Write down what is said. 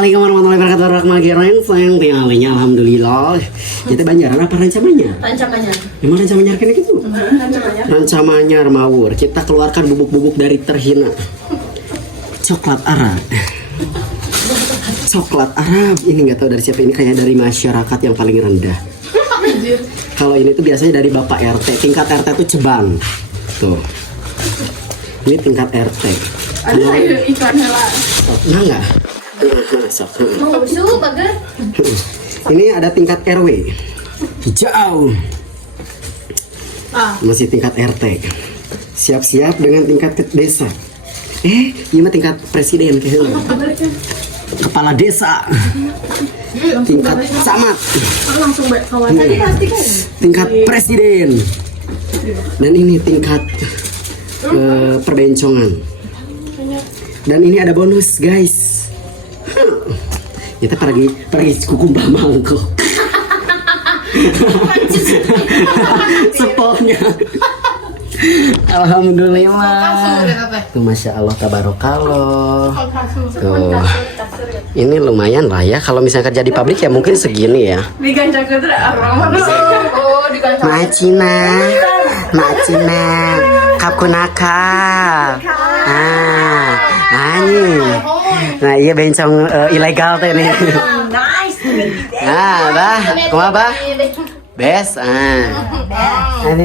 Assalamualaikum warahmatullahi wabarakatuh. Sayang tingalnya alhamdulillah. Kita Banjaran apa Rancamanyar? Rancamanyar. Emang Rancamanyar kan gitu? Rancamanyar Mawur. Kita keluarkan bubuk-bubuk dari terhina. Coklat Arab. Coklat Arab. Ini nggak tahu dari siapa, ini kayaknya dari masyarakat yang paling rendah. Kalau ini tuh biasanya dari Bapak RT. Tingkat RT tuh Cebang. Tuh. Ini tingkat RT. Ada iklannya lah. Nah nggak? Sok. Mau bager. Ini ada tingkat RW. Jauh. Masih tingkat RT. Siap-siap dengan tingkat desa. Ini mah tingkat presiden kayaknya. Kepala desa. Tingkat camat. Langsung kawan tadi pasti kan. Tingkat presiden. Dan ini tingkat perbencongan. Dan ini ada bonus, guys. Kita pergi kukumbah mangkok. Sepoknya. Alhamdulillah. Tuh, Masya Allah, tabarakallah. Tuh. Ini lumayan lah ya. Kalau misalnya kerja di pabrik ya mungkin segini ya. Macina, kapkunaka. Nah iya bencong ilegal tuh ini. Nah, bah, kumaha bah? Bes, Ini.